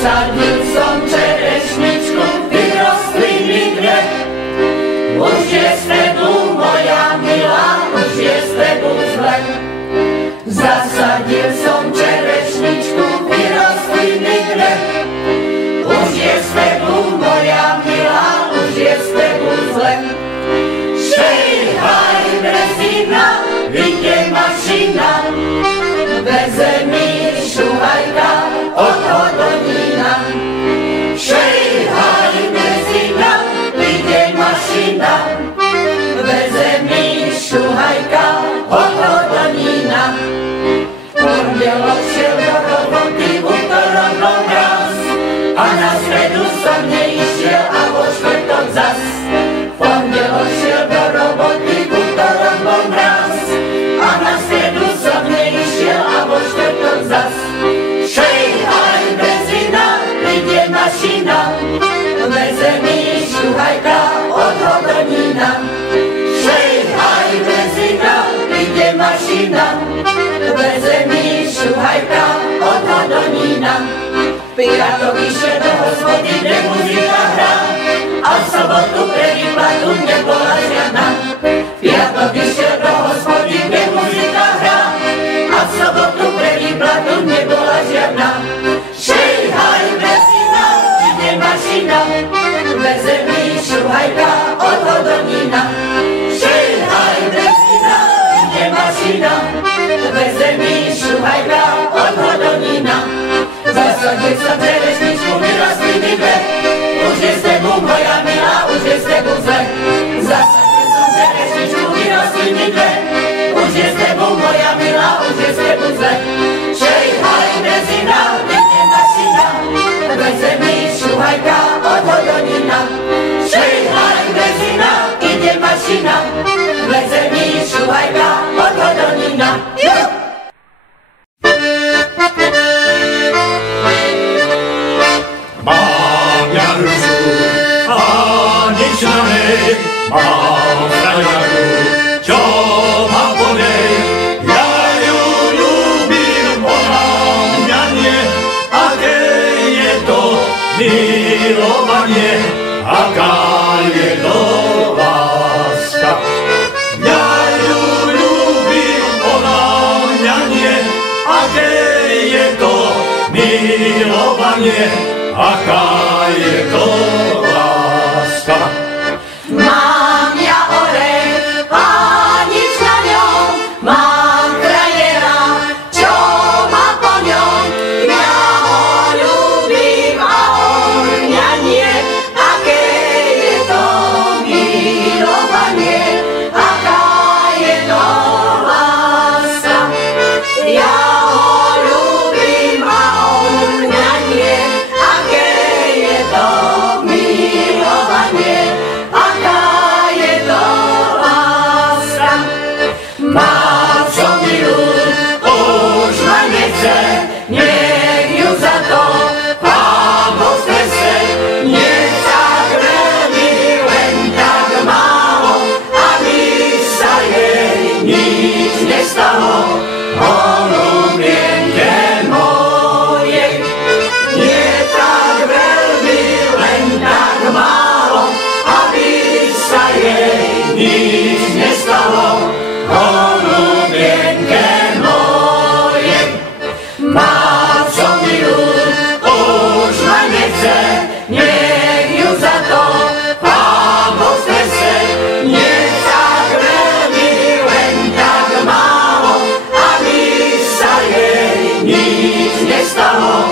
Zasadil som čerešničku, vyrostli mi dve. Už je z tebu moja milá, už je z tebu zle. Zasadil som čerešničku, vyrostli mi dve. Už je z tebu moja milá, už je z tebu zle. Šejhaj, brezina, ide mašina, veze mi šuhajka od Hodonína. Šejhaj, brezina, ide mašina, veze mi šuhajka od Hodonína. Pondelok šiel do roboty, v útorok bol mráz, a na stredu som neišiel a vo štvrtok zas. Pondelok šiel do roboty, v útorok bol mráz, a na stredu som neišiel a vo štvrtok zas. Šejhaj, benzína, ide mašina, veze mi šuhajka od Hodonína. Šejhaj, benzína, ide mašina, veze mi šuhajka od Hodonína. Piatok išiel do hospody, kde muzika hrá, a v sobotu pre výplatu nebola žiadna. Piatok išiel do hospody, kde muzika hrá, a v sobotu pre výplatu nebola žiadna. Šejhaj, benzína, ide mašina, veze mi šuhajka od Hodonína. Šejhaj, benzína, ide mašina, veze mi šuhajka od Hodonína. Zasadil som čerešničku, vyrostli mi dve. Už je z tebu moja milá, už je z tebu zle. Zasadil som čerešničku, vyrostli mi dve. Už je z tebu moja milá, už je z tebu zle. Šejhaj, benzína, ide mašina, veze mi šuhajka od Hodonína. Šejhaj, benzína, ide mašina, veze mi šuhajka od Hodonína. Mám fraňaku, čo má po nej, ja ju ľúbim, ona mňa nie. Aké je to milovanie, aká je to láska. Ja ju ľúbim, ona mňa nie. Aké je to milovanie, aká je to láska. Mám ja orech a nič na ňom, mám krajera, čo má po ňom. Ja ho ľúbim a on mňa nie. Aké je to milovanie, aká je to láska. Ja ho ľúbim a on mňa nie. Aké je to milovanie, mám som milu, už ma nechce, nech ju za to Pán Boh strese. Nech tak veľmi, len tak málo, aby sa jej nič nestalo. Holubienke mojej, nech tak veľmi, len tak málo, aby sa jej nič nestalo. Holubienke mojej, mám som milu, už ma nechce, nech ju za to Pán Boh strese. Nech tak veľmi, len tak málo, aby sa jej nič nestalo.